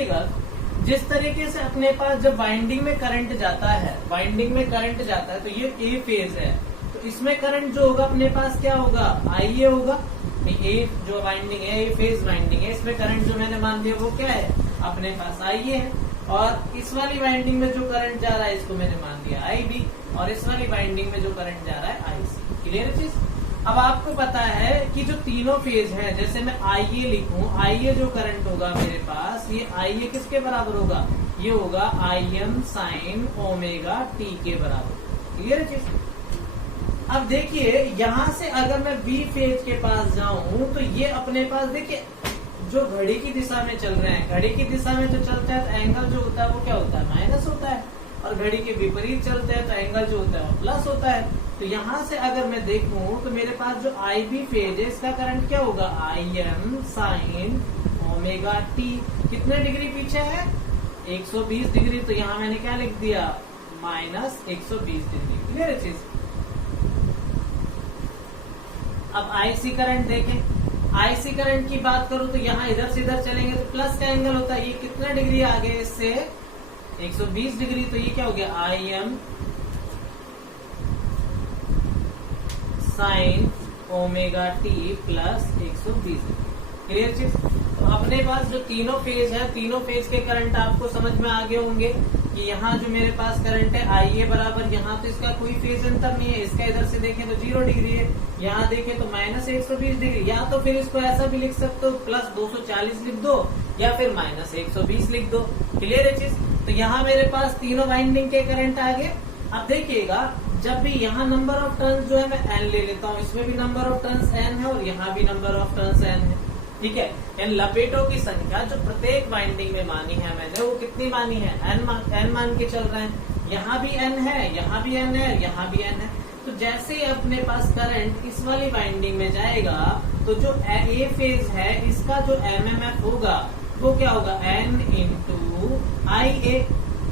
देखिएगा जिस तरीके से अपने पास जब वाइंडिंग में करंट जाता है, तो ये ए फेज है, तो इसमें करंट जो होगा अपने पास क्या होगा, आईए होगा। ए जो वाइंडिंग है, ए फेज वाइंडिंग है, इसमें करंट जो मैंने मान लिया वो क्या है, अपने पास आईए है। और इस वाली वाइंडिंग में जो करंट जा रहा है इसको मैंने मान लिया आई बी, और इस वाली वाइंडिंग में जो करंट जा रहा है आई सी। क्लियर चीज। अब आपको पता है कि जो तीनों फेज हैं, जैसे मैं आईए लिखूं, आईए जो करंट होगा मेरे पास, ये आईए किसके बराबर होगा, ये होगा आई एम साइन ओमेगा टी के बराबर। क्लियर चीज। अब देखिए यहां से अगर मैं बी फेज के पास जाऊं तो ये अपने पास देखिए जो घड़ी की दिशा में चल रहे हैं, घड़ी की दिशा में जो चलता है तो एंगल जो होता है वो क्या होता है, माइनस होता है, और घड़ी के विपरीत चलते हैं तो एंगल जो होता है वो प्लस होता है। तो यहाँ से अगर मैं देखूं तो मेरे पास जो आई बी फेज है इसका करंट क्या होगा, आई एम साइन ओमेगा टी, कितने डिग्री पीछे है, 120 डिग्री, तो यहाँ मैंने क्या लिख दिया, माइनस 120 डिग्री। क्लियर चीज। अब आईसी करंट देखें, आईसी करंट की बात करूं तो यहाँ इधर से इधर चलेंगे तो प्लस का एंगल होता है, ये कितना डिग्री आगे इससे 120 डिग्री, तो ये क्या हो गया, आई m sine omega t plus 120 degree. Clear चीज। तो अपने पास जो तीनों फेज है, तीनों फेज के करंट आपको समझ में आ गए होंगे कि यहाँ जो मेरे पास करंट है आई ए बराबर, यहाँ तो इसका कोई फेज अंतर नहीं है, इसका इधर से देखें तो 0 डिग्री है, यहाँ देखें तो माइनस 120 डिग्री, या तो फिर इसको ऐसा भी लिख सकते हो प्लस 240 लिख दो, या फिर माइनस 120 लिख दो। क्लियर है चीज। तो यहाँ मेरे पास तीनों वाइंडिंग के करंट आ गए। अब देखिएगा जब भी यहाँ नंबर ऑफ टर्न्स जो है मैं एन ले लेता हूँ, इसमें भी नंबर ऑफ टर्न्स एन है और यहाँ भी नंबर ऑफ टर्न्स एन है। ठीक है, इन लपेटों की संख्या जो प्रत्येक वाइंडिंग में मानी है मैंने, वो कितनी मानी है, एन मान के चल रहे हैं। यहाँ भी एन है, यहाँ भी एन है, यहाँ भी एन है। तो जैसे ही अपने पास करंट इस वाली वाइंडिंग में जाएगा तो जो ए फेज है इसका जो एमएमएफ होगा वो क्या होगा, एन इंटू आई ए।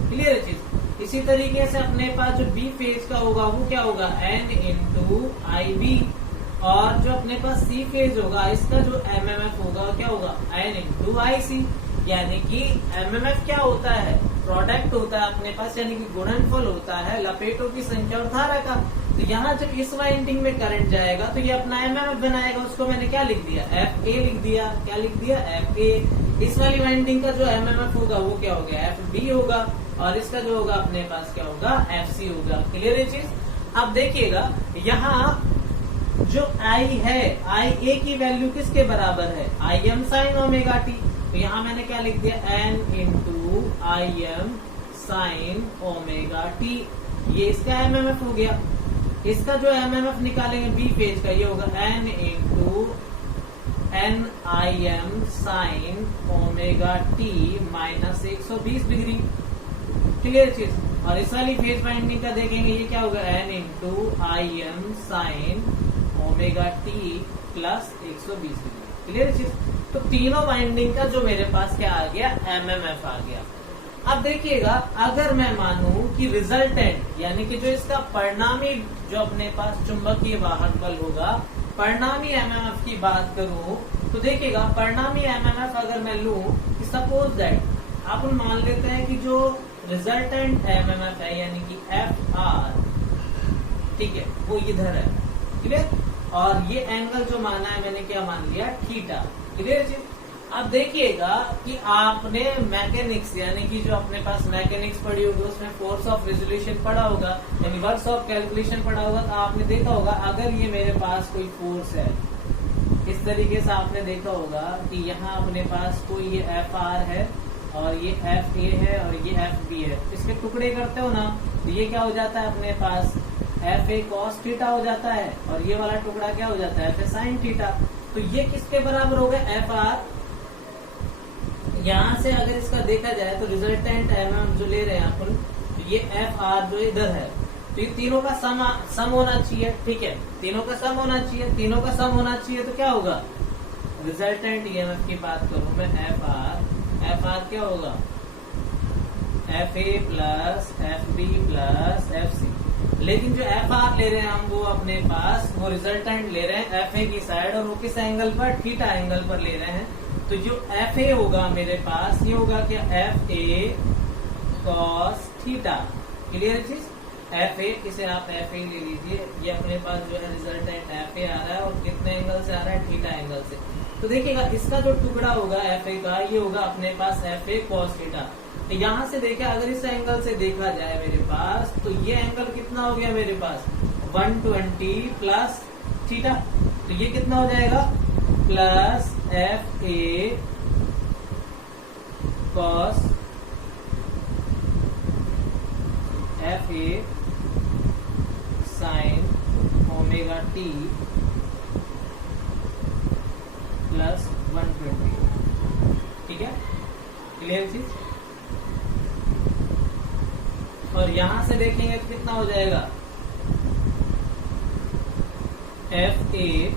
क्लियर चीज। इसी तरीके से अपने पास जो बी फेज का होगा वो क्या होगा, एन इंटू आई बी, और जो अपने पास सी फेज होगा इसका जो एमएमएफ होगा क्या होगा, एन इंटू आई सी। यानी कि एमएमएफ क्या होता है, प्रोडक्ट होता है अपने पास, यानी कि गुणनफल होता है लपेटों की संख्या और धारा का। तो यहाँ जब इस वाइंडिंग में करंट जाएगा तो ये अपना एमएमएफ बनाएगा, उसको मैंने क्या लिख दिया, एफ ए लिख दिया। क्या लिख दिया, एफ ए। इस वाली वाइंडिंग का जो एमएमएफ होगा वो क्या हो गया, एफ बी होगा, और इसका जो होगा अपने पास क्या होगा, एफ सी होगा। क्लियर है चीज। अब देखिएगा यहाँ जो आई है, आई ए की वैल्यू किसके बराबर है, I m sine omega t. तो यहाँ मैंने क्या लिख दिया, n into I m sine omega t, ये इसका एमएमएफ हो गया। इसका जो एमएमएफ निकालेंगे बी फेज का, ये होगा n into n I m sine omega t minus 120 degree. Clear चीज। और इस वाली फेज वाइंडिंग का देखेंगे ये क्या होगा, n into I m sine omega t plus 120 degree. Clear चीज। तो तीनों वाइंडिंग का जो मेरे पास क्या आ गया, एमएमएफ आ गया। अब देखिएगा अगर मैं मानूं कि रिजल्टेंट यानी कि जो इसका परिणामी जो अपने पास चुंबकीय वाहक बल होगा, परिणामी एमएमएफ की बात करूं तो देखिएगा परिणामी एमएमएफ अगर मैं लूं कि सपोज दैट आप मान लेते हैं कि जो रिजल्टेंट एमएमएफ है यानी कि एफ आर, ठीक है, वो इधर है। क्लियर। और ये एंगल जो माना है मैंने क्या मान लिया, थीटा। क्लियर जी। अब देखिएगा कि आपने मैकेनिक्स यानी कि जो अपने पास मैकेनिक्स पढ़ी होगी उसमें फोर्स ऑफ रेजोल्यूशन पढ़ा होगा, यानी वर्क्स ऑफ कैलकुलेशन पढ़ा होगा, तो आपने देखा होगा अगर ये मेरे पास कोई फोर्स है, इस तरीके से आपने देखा होगा कि यहाँ अपने पास कोई ये एफ आर है और ये एफ ए है और ये एफ बी है, इसके टुकड़े करते हो ना तो ये क्या हो जाता है अपने पास, एफ ए कॉस थीटा हो जाता है, और ये वाला टुकड़ा क्या हो जाता है, एफ ए साइन थीटा। तो ये किसके बराबर होगा, एफ आर। यहाँ से अगर इसका देखा जाए तो रिजल्टेंट एमएमएफ जो ले रहे हैं अपन, तो ये एफ आर जो इधर है, तो ये तीनों का सम होना चाहिए। ठीक है, तीनों का सम होना चाहिए, तीनों का सम होना चाहिए, तो क्या होगा, रिजल्टेंट ईएमएफ की बात करूं मैं, एफ आर क्या होगा, f a plus f b plus f c. लेकिन जो एफ आर ले रहे हैं हम वो अपने पास वो रिजल्टेंट ले रहे हैं एफ ए की साइड, और वो किस एंगल पर, थीटा एंगल पर ले रहे हैं। तो जो एफ ए होगा मेरे पास, ये होगा क्या, F A cos theta. Clear है चीज, एफ ए, इसे आप एफ ए ले लीजिए, ये अपने पास जो है रिजल्टेंट एफ ए आ रहा है और कितने एंगल से आ रहा है, थीटा एंगल से। तो देखिएगा इसका जो टुकड़ा होगा एफ ए का, ये होगा अपने पास एफ ए कॉस थीटा। तो यहाँ से देखिए अगर इस एंगल से देखा जाए मेरे पास, तो ये एंगल कितना हो गया मेरे पास, 120 प्लस थीटा। तो ये कितना हो जाएगा, plus F A cos F a sign omega t plus 120। ठीक है, क्लियर चीज। और यहां से देखेंगे तो कितना हो जाएगा, f a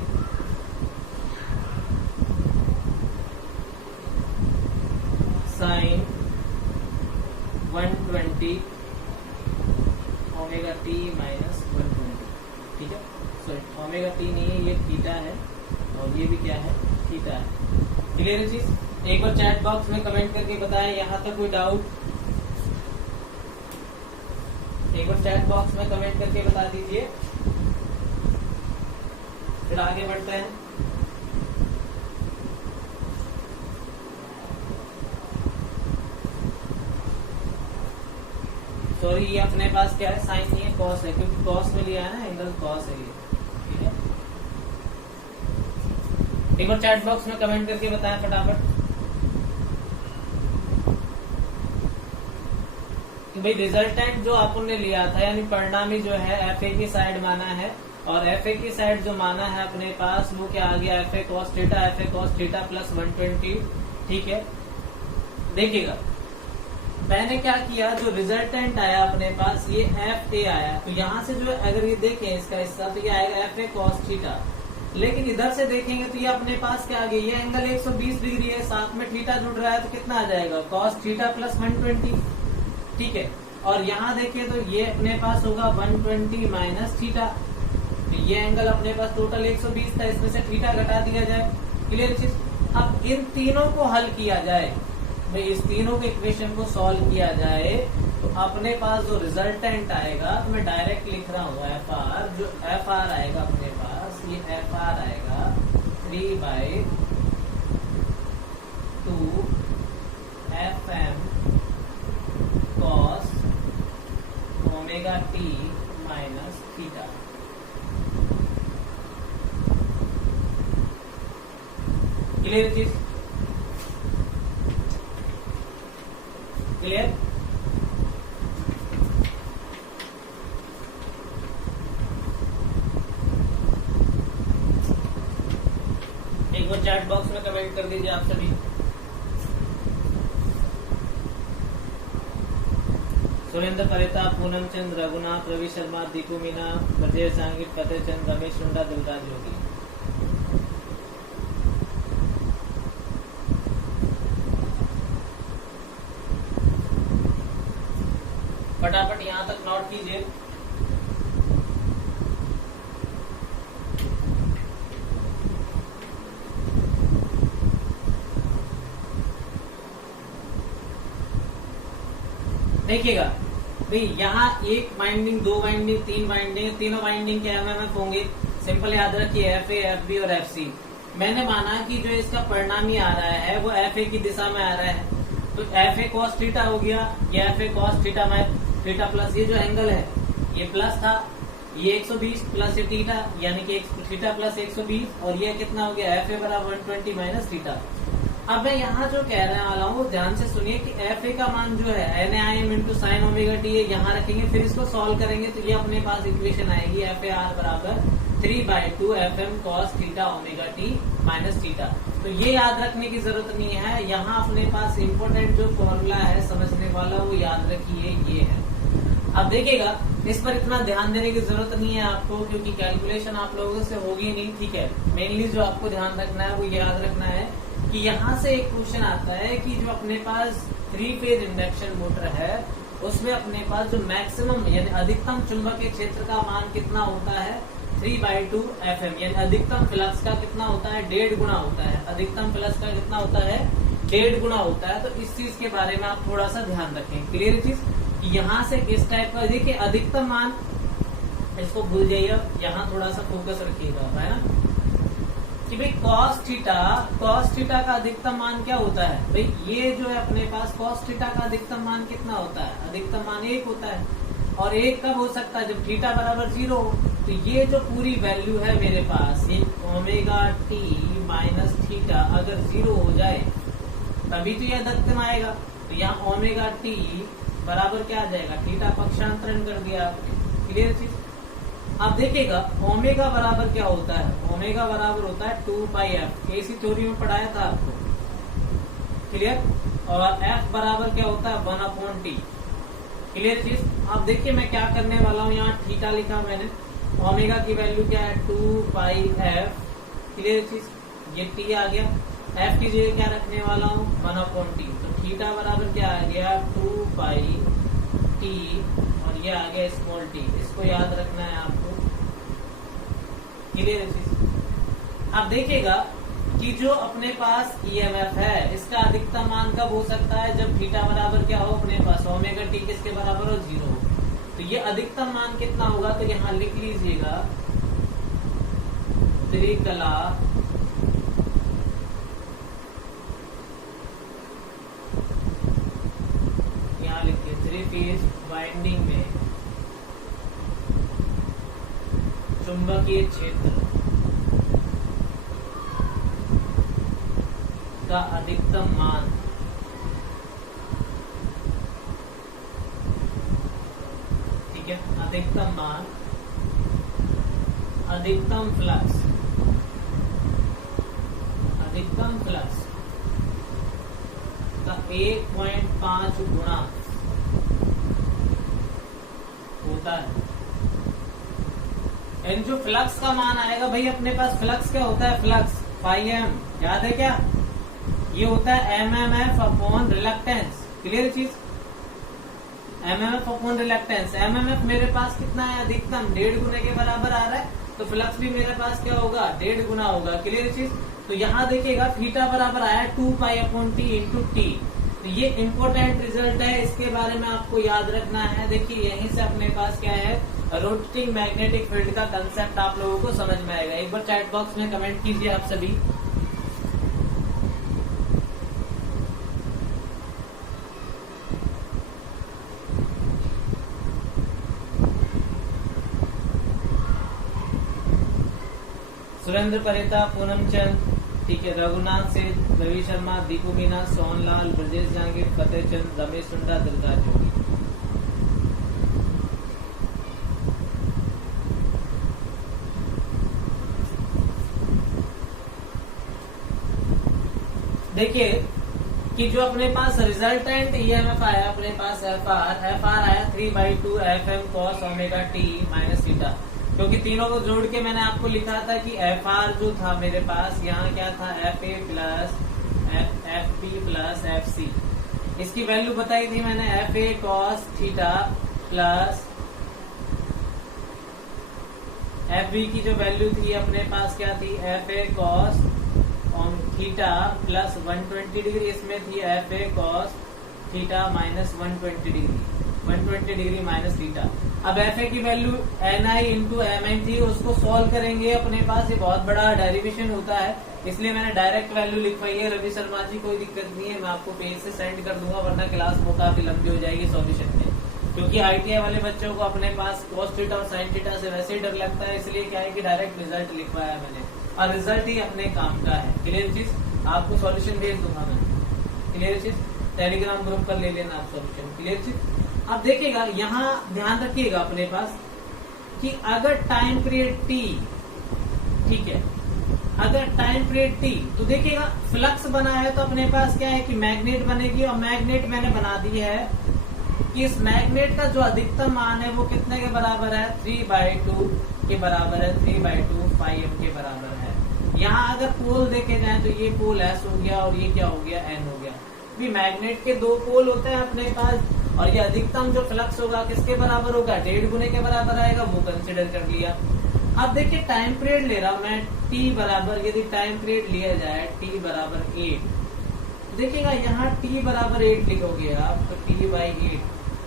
sine 120 omega t minus 120। ठीक है, सॉरी ओमेगा टी नहीं है, ये थीटा है और ये भी क्या है, थीटा है। क्लियर है चीज। एक बार चैट बॉक्स में कमेंट करके बताएं यहाँ तक कोई डाउट, एक बार चैट बॉक्स में कमेंट करके बता दीजिए, फिर आगे बढ़ते हैं। सॉरी ये अपने पास क्या है, साइन नहीं है, कॉस है, क्योंकि कॉस में लिया है ना, एंगल कॉस है ये। ठीक है, एक बार चैट बॉक्स में कमेंट करके बताएं फटाफट कि भाई रिजल्टेंट जो अपन ने लिया था, यानी परिणामी जो है एफ ए की साइड माना है, और एफ ए की साइड जो माना है अपने पास वो क्या आ गया, F A cos theta plus 120। ठीक है, देखिएगा मैंने क्या किया, जो रिजल्टेंट आया अपने पास ये एफ ए आया, तो यहाँ से जो अगर ये देखें इसका हिस्सा, तो ये आएगा एफ ए कॉस थीटा। लेकिन इधर से देखेंगे तो ये अपने पास क्या आ गया, ये एंगल 120 डिग्री है, साथ में थीटा जुड़ रहा है, तो कितना आ जाएगा, कॉस थीटा प्लस 120। ठीक है, और यहाँ देखिए तो ये अपने पास होगा 120 माइनस थीटा। तो ये एंगल अपने पास टोटल 120 था, इसमें से थीटा घटा दिया जाए। क्लियर चीज। अब इन तीनों को हल किया जाए, भाई इस तीनों के इक्वेशन को सॉल्व किया जाए, तो अपने पास जो रिजल्टेंट आएगा, तो मैं डायरेक्ट लिख रहा हूँ एफ आर, जो एफ आर आएगा अपने पास, ये एफ आर आएगा 3/2 f m cos omega t minus theta. Clear चीज, क्लियर। एक बार चैट बॉक्स में कमेंट कर दीजिए आप सभी। सुरेंद्र परेता, पूनम चंद, रघुनाथ, रवि शर्मा, दीपू मीना, ब्रजेश सांगित, फतेह चंद, रमेश सुंडा, दिलराज योगी। फटाफट यहाँ तक नोट कीजिए। देखिएगा भाई यहाँ एक वाइंडिंग, दो वाइंडिंग, तीन वाइंडिंग, तीनों वाइंडिंग के एमएमएफ होंगे। सिंपल याद रखिए एफ ए, एफ बी और एफ सी। मैंने माना कि जो इसका परिणामी आ रहा है वो एफ ए की दिशा में आ रहा है, तो एफ ए कॉस थीटा हो गया, ये F A cos theta minus theta plus ये जो एंगल है ये प्लस था, ये 120 प्लस ये थीटा, यानी कि थीटा प्लस 120, और ये कितना हो गया, एफ ए बराबर 120 माइनस थीटा। अब मैं यहाँ जो कहने वाला हूँ ध्यान से सुनिए कि एफ ए का मान जो है NAIM into sine omega T है, यहाँ रखेंगे, फिर इसको सॉल्व करेंगे तो ये अपने पास इक्वेशन आएगी एफ ए आर बराबर 3/2 f m cos theta omega t minus theta. तो ये याद रखने की जरूरत नहीं है, यहाँ अपने पास इम्पोर्टेंट जो फॉर्मूला है समझने वाला वो याद रखिए ये है। अब देखिएगा इस पर इतना ध्यान देने की जरूरत नहीं है आपको, क्योंकि कैलकुलेशन आप लोगों से होगी नहीं। ठीक है, मेनली जो आपको ध्यान रखना है वो याद रखना है कि यहाँ से एक क्वेश्चन आता है कि जो अपने पास 3 फेज इंडक्शन मोटर है उसमें अपने पास जो मैक्सिमम यानी अधिकतम चुंबकीय क्षेत्र का मान कितना होता है, 3/2 FM, यानी अधिकतम फ्लक्स का कितना होता है, 1.5 गुना होता है। अधिकतम फ्लक्स का कितना होता है, 1.5 गुना होता है। तो इस चीज के बारे में आप थोड़ा सा ध्यान रखें। क्लियर चीज, यहाँ से किस टाइप का, देखिए अधिकतम मान इसको भूल जाइए, यहाँ थोड़ा सा फोकस रखिएगा, है ना, कि भाई cos थीटा का अधिकतम मान क्या होता है। भाई ये जो है अपने पास cos थीटा का अधिकतम मान कितना होता है, अधिकतम मान 1 होता है। और 1 कब हो सकता है, जब थीटा बराबर 0 हो। तो ये जो पूरी वैल्यू है मेरे पास, ये ओमेगा टी माइनस थीटा अगर 0 हो जाए तभी तो ये अधिकतम आएगा। तो यहाँ ओमेगा टी बराबर क्या आ जाएगा, थीटा पक्षांतरण कर दिया आपने। क्लियर चीज, आप देखिएगा ओमेगा बराबर क्या होता है, ओमेगा बराबर होता है 2πf, एसी थ्योरी में पढ़ाया था आपको। क्लियर, और f बराबर क्या होता है, 1/t। क्लियर चीज, आप देखिए मैं क्या करने वाला हूँ, यहाँ थीटा लिखा मैंने, ओमेगा की वैल्यू क्या है 2πf। क्लियर चीज, ये t आ गया, f की जगह क्या रखने वाला हूँ 1/t। तो थीटा बराबर क्या आ गया 2πt, और ये आ गया स्मॉल t। इसको याद रखना है आपको। क्लियर चीज, आप देखिएगा कि जो अपने पास ईएमएफ है इसका अधिकतम मान कब हो सकता है, जब थीटा बराबर क्या हो अपने पास, ओमेगा टी किसके बराबर हो, 0 हो। तो ये अधिकतम मान कितना होगा, तो यहाँ लिख लीजिएगा त्रिकला यहाँ लिखिए 3 फेज वाइंडिंग में चुंबकीय क्षेत्र का अधिकतम मान ठीक है, अधिकतम मान, अधिकतम फ्लक्स का 1.5 गुना होता है। एंड जो फ्लक्स का मान आएगा, भाई अपने पास फ्लक्स क्या होता है, फ्लक्स φm याद है क्या, ये होता है एमएमएफ अपॉन रिलक्टेंस। क्लियर चीज, एमएमएफ अपॉन रिलक्टेंस। एमएमएफ मेरे पास कितना है, अधिकतम 1.5 गुने के बराबर आ रहा है, तो फ्लक्स भी मेरे पास क्या होगा, 1.5 गुना होगा। क्लियर चीज, तो यहाँ देखिएगा थीटा बराबर आया 2π/t इंटू टी। तो ये इंपॉर्टेंट रिजल्ट है, इसके बारे में आपको याद रखना है। देखिए यहीं से अपने पास क्या है, रोटेटिंग मैग्नेटिक फील्ड का कंसेप्ट आप लोगों को समझ में आएगा। एक बार चैट बॉक्स में कमेंट कीजिए आप सभी। सुरेंद्र परेता, पूनम चंद, ठीक है, रघुनाथ से, रवि शर्मा, दीपू मीना, सोनलाल, ब्रजेश जहांगीर, फतेह चंद, रमेश सुंडा, दुर्गा जोगी। देखिए कि जो अपने पास रिजल्टेंट ईएमएफ आया अपने पास एफ आर आया 3/2 FM cos omega t minus theta, क्योंकि तीनों को जोड़ के मैंने आपको लिखा था कि एफ आर जो था मेरे पास यहाँ क्या था, FA plus FB plus FC। इसकी वैल्यू बताई थी मैंने, FA cos theta plus FB की जो वैल्यू थी अपने पास क्या थी, FA cos theta plus 120 degree, इसमें थी FA cos theta minus 120 degree minus theta. अब FA की वैल्यू NI इंटू MN थी, उसको सॉल्व करेंगे अपने पास, ये बहुत बड़ा डेरिवेशन होता है, इसलिए मैंने डायरेक्ट वैल्यू लिखवाई है। रवि शर्मा जी कोई दिक्कत नहीं है, मैं आपको पेज से सेंड कर दूंगा, वरना क्लास वो काफी लंबी हो जाएगी सॉल्यूशन में, क्योंकि ITI वाले बच्चों को अपने पास cos थीटा और sin थीटा से वैसे ही डर लगता है, इसलिए क्या है कि डायरेक्ट रिजल्ट लिखवाया मैंने, और रिजल्ट ही अपने काम का है। क्लियर चीज, आपको सॉल्यूशन भेज दूंगा मैं। क्लियर चीज, टेलीग्राम ग्रुप पर ले लेना आप सॉल्यूशन। क्लियर चीज, अब देखिएगा यहाँ ध्यान रखिएगा अपने पास कि अगर टाइम पीरियड t, ठीक है, अगर टाइम पीरियड t, तो देखिएगा फ्लक्स बना है तो अपने पास क्या है कि मैग्नेट बनेगी, और मैग्नेट मैंने बना दी है कि इस मैग्नेट का जो अधिकतम मान है वो कितने के बराबर है, 3/2 के बराबर है, 3/2 φm के बराबर है। यहाँ अगर पोल देखे जाए तो ये पोल S हो गया और ये क्या हो गया, N हो गया। भी मैग्नेट के 2 पोल होते हैं अपने पास, और ये अधिकतम जो फ्लक्स होगा किसके बराबर होगा, 1.5 गुने के बराबर आएगा, वो कंसिडर कर लिया। अब देखिए टाइम पीरियड ले रहा हूं मैं t बराबर, यदि टाइम पीरियड लिया जाए t बराबर 8, देखिएगा यहाँ t बराबर 8 लिखोगे आप तो t बाई 8,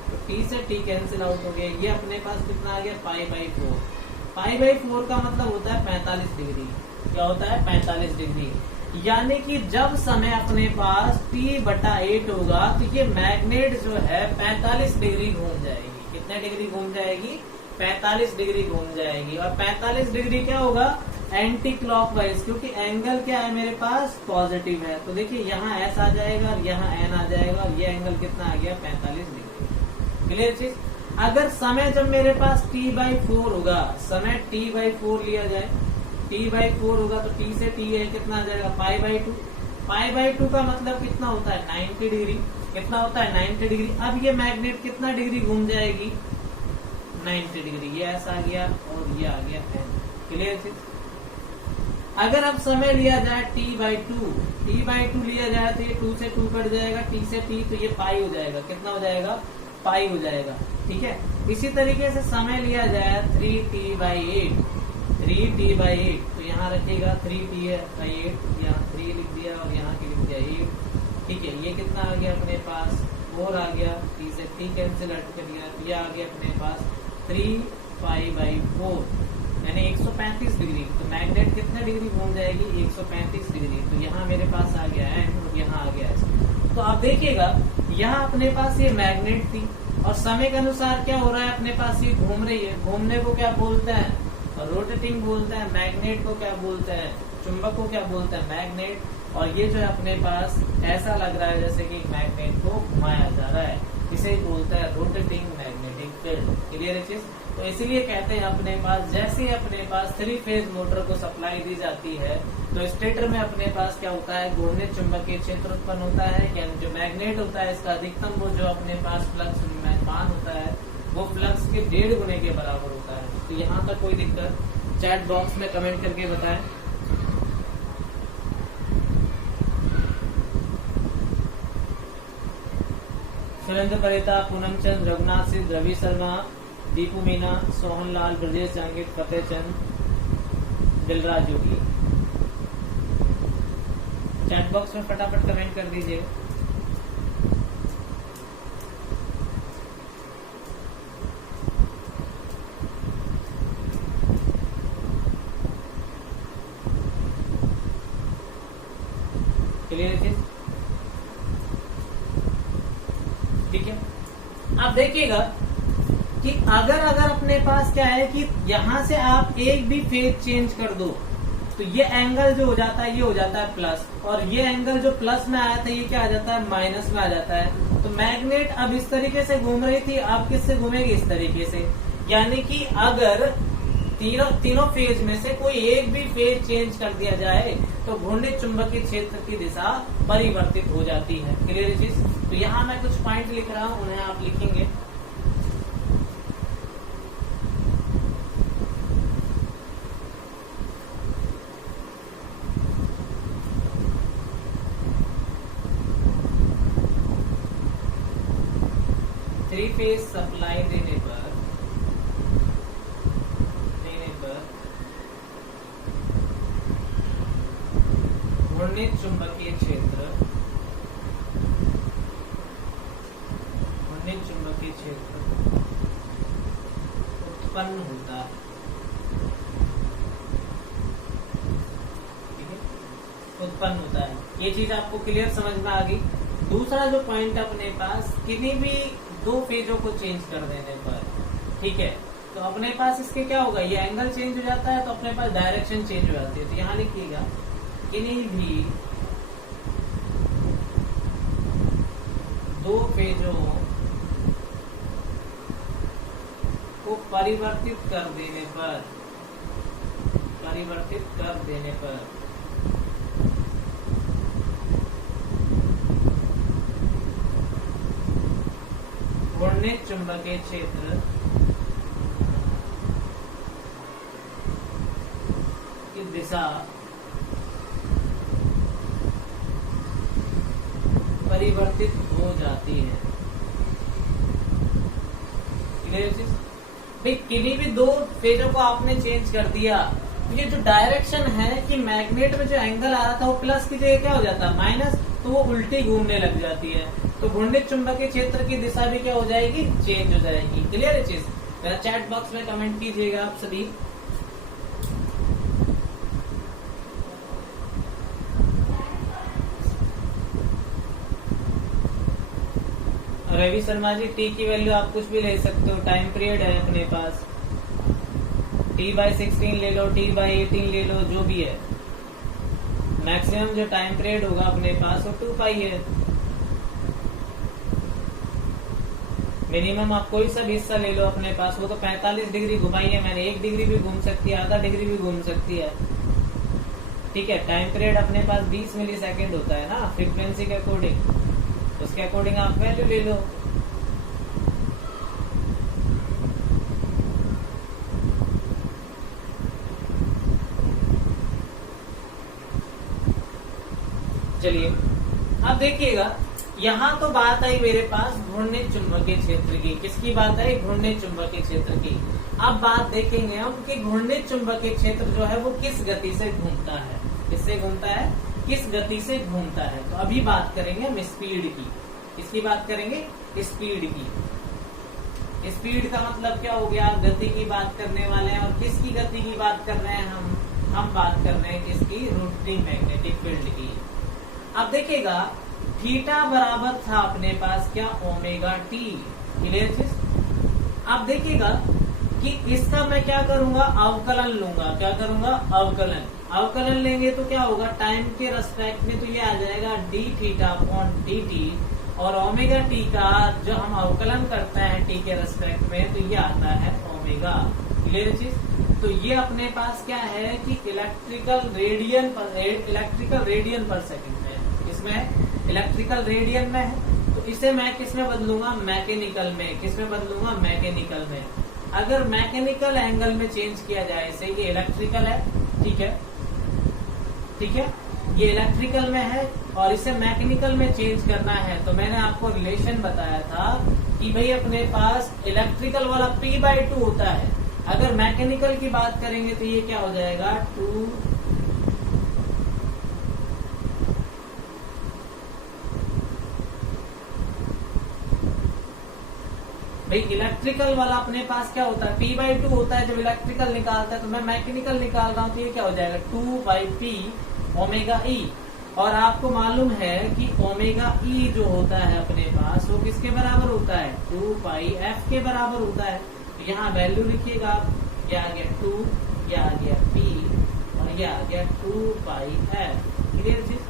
तो t से t कैंसिल आउट हो गया, ये अपने पास कितना आ गया पाई बाई 4। पाई बाई 4 का मतलब होता है 45 डिग्री। क्या होता है 45 डिग्री, यानी कि जब समय अपने पास t बटा 8 होगा तो ये मैग्नेट जो है 45 डिग्री घूम जाएगी। कितने डिग्री घूम जाएगी 45 डिग्री घूम जाएगी। और 45 डिग्री क्या होगा एंटी क्लॉकवाइज, क्योंकि एंगल क्या है मेरे पास पॉजिटिव है। तो देखिए यहाँ s आ जाएगा और यहाँ n आ जाएगा और ये एंगल कितना आ गया 45 डिग्री। क्लियर चीज। अगर समय जब मेरे पास t बाई 4 होगा, समय t बाई 4 लिया जाए, t बाई 4 होगा तो t से t है कितना आ जाएगा पाई बाई 2। पाई बाई 2 का मतलब कितना होता है 90 डिग्री। कितना होता है 90 डिग्री। अब ये मैग्नेट कितना डिग्री घूम जाएगी 90 डिग्री। ये ऐसा आ गया और ये आ गया n। क्लियर चीज। अगर अब समय लिया जाए t बाई 2, t बाई 2 लिया जाए तो ये 2 से 2 कट जाएगा, t से t तो ये पाई हो जाएगा। कितना हो जाएगा पाई हो जाएगा। ठीक है। इसी तरीके से समय लिया जाए 3t बाई 8, 3t बाई 8 तो यहाँ रखिएगा 3t है 8, यहाँ 3 लिख दिया और यहाँ की लिख दिया 8। ठीक है। ये कितना आ गया अपने पास 4 आ गया, t से t कैंसिल आउट कर दिया तो ये आ गया अपने पास 3 पाई बाई 4 यानी 135 डिग्री। तो मैग्नेट कितने डिग्री घूम जाएगी 135 डिग्री। तो यहाँ मेरे पास आ गया n और यहाँ आ गया s। तो आप देखिएगा यहाँ अपने पास ये मैग्नेट थी और समय के अनुसार क्या हो रहा है अपने पास ये घूम रही है। घूमने को क्या बोलते हैं रोटेटिंग बोलते हैं। मैग्नेट को क्या बोलते हैं चुंबक को क्या बोलते हैं मैग्नेट। और ये जो है अपने पास ऐसा लग रहा है जैसे कि मैग्नेट को घुमाया जा रहा है, इसे बोलते हैं रोटेटिंग मैग्नेटिक फील्ड। क्लियर है चीज। तो इसीलिए कहते हैं अपने पास जैसे अपने पास 3 फेज मोटर को सप्लाई दी जाती है तो स्टेटर में अपने पास क्या होता है घूर्णित चुंबकीय क्षेत्र उत्पन्न होता है, यानी जो मैग्नेट होता है इसका अधिकतम वो जो अपने पास फ्लक्स मान होता है वो फ्लक्स के 1.5 गुने के बराबर होता है। तो यहाँ तक कोई दिक्कत चैट बॉक्स में कमेंट करके बताएं। सुरेंद्र परिता, पूनम चंद, रघुनाथ सिंह, रवि शर्मा, दीपू मीना, सोहन लाल, ब्रजेश जहांगीर, फतेह चंद, दिलराज जोगी। चैट बॉक्स में फटाफट कमेंट कर दीजिए। क्लियर चीज। ठीक है। आप देखिएगा कि अगर अपने पास क्या है कि यहां से आप एक भी फेज चेंज कर दो तो ये एंगल जो हो जाता है ये हो जाता है प्लस, और ये एंगल जो प्लस में आया था ये क्या आ जाता है माइनस में आ जाता है। तो मैग्नेट अब इस तरीके से घूम रही थी, अब किससे घूमेगी इस तरीके से। यानी कि अगर तीनों फेज में से कोई एक भी फेज चेंज कर दिया जाए तो घूर्णित चुंबकीय क्षेत्र की दिशा परिवर्तित हो जाती है। क्लियर चीज। तो यहाँ मैं कुछ पॉइंट लिख रहा हूँ, उन्हें आप लिखेंगे। थ्री फेज सप्लाई देने पर घूर्णित चुंबकीय क्षेत्र उत्पन्न होता है। ठीक है, उत्पन्न होता है। ये चीज आपको क्लियर समझ में आ गई। दूसरा जो पॉइंट अपने पास किसी भी 2 फेजों को चेंज कर देने पर, ठीक है, तो अपने पास इसके क्या होगा ये एंगल चेंज हो जाता है तो अपने पास डायरेक्शन चेंज हो जाती है। तो यहाँ लिखिएगा किन्हीं भी 2 फेजों को परिवर्तित कर देने पर घूर्णित चुंबकीय क्षेत्र की दिशा परिवर्तित हो जाती है। क्लियर चीज। भाई किन्हीं भी दो फेजों को आपने चेंज कर दिया, तो ये जो डायरेक्शन है कि मैग्नेट में जो एंगल आ रहा था वो प्लस की जगह क्या हो जाता है माइनस, तो वो उल्टी घूमने लग जाती है। तो घूर्णित चुंबकीय क्षेत्र की दिशा भी क्या हो जाएगी, चेंज हो जाएगी। क्लियर है चीज? मेरा चैट बॉक्स में कमेंट कीजिएगा आप सभी। रवि शर्मा जी, टी की वैल्यू आप कुछ भी ले सकते हो, टाइम पीरियड है अपने पास, t/16 ले लो, t/18 ले लो, जो भी है। मैक्सिमम जो टाइम पीरियड होगा अपने पास वो 2π है। मिनिमम आप कोई सा भी हिस्सा ले लो अपने पास, वो तो 45 डिग्री घुमाई है मैंने, 1 डिग्री भी घूम सकती है, आधा डिग्री भी घूम सकती है। ठीक है, टाइम पीरियड अपने पास 20 मिली सेकेंड होता है ना फ्रीक्वेंसी के अकॉर्डिंग, उसके अकॉर्डिंग आप वैल्यू ले लो। चलिए अब देखिएगा, यहाँ तो बात आई मेरे पास घूर्णित चुंबकीय क्षेत्र की। किसकी बात आई? घूर्णित चुंबकीय क्षेत्र की। अब बात देखेंगे हम कि घूर्णित चुंबकीय क्षेत्र जो है वो किस गति से घूमता है। किससे घूमता है? किस गति से घूमता है। तो अभी बात करेंगे हम स्पीड की। किसकी बात करेंगे? स्पीड की। स्पीड का मतलब क्या हो गया? गति की बात करने वाले हैं। और किसकी गति की बात कर रहे हैं हम बात कर रहे हैं किसकी? रोटरी मैग्नेटिक फील्ड की। अब देखिएगा, थीटा बराबर था अपने पास क्या? Omega T. क्लियर चीज? अब देखिएगा कि इसका मैं क्या करूंगा? अवकलन लूंगा। क्या करूंगा? अवकलन। अवकलन लेंगे तो क्या होगा? टाइम के रेस्पेक्ट में तो ये आ जाएगा D theta upon D T, और ओमेगा टी का जो हम अवकलन करते हैं टी के रेस्पेक्ट में तो ये आता है ओमेगा। क्लियर चीज? तो ये अपने पास क्या है कि इलेक्ट्रिकल रेडियन पर सेकंड है। इसमें इलेक्ट्रिकल रेडियन में है, तो इसे मैं किस में बदलूंगा? मैकेनिकल में। किस में बदलूंगा? मैकेनिकल में। अगर मैकेनिकल एंगल में चेंज किया जाए, इसे ये इलेक्ट्रिकल है, ठीक है, ठीक है, ये इलेक्ट्रिकल में है और इसे मैकेनिकल में चेंज करना है, तो मैंने आपको रिलेशन बताया था कि भाई अपने पास इलेक्ट्रिकल वाला p/2 होता है। अगर मैकेनिकल की बात करेंगे तो ये क्या हो जाएगा? 2 भाई इलेक्ट्रिकल वाला अपने पास क्या होता है? p/2 होता है जब इलेक्ट्रिकल निकालता है, तो मैं मैकेनिकल निकाल रहा हूँ तो ये क्या हो जाएगा? 2/p ओमेगा ई। और आपको मालूम है कि ओमेगा ई जो होता है अपने पास वो किसके बराबर होता है? 2πf के बराबर होता है। तो यहाँ वैल्यू लिखिएगा आप, ये आ गया 2, ये आ गया p और ये आ गया 2πf। क्लियर चीज?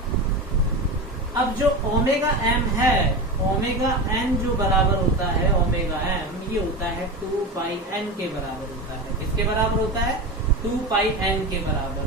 अब जो ओमेगा एम है, ओमेगा एन जो बराबर होता है, ओमेगा एम ये होता है 2πn के बराबर होता है। किसके बराबर होता है? 2πn के बराबर।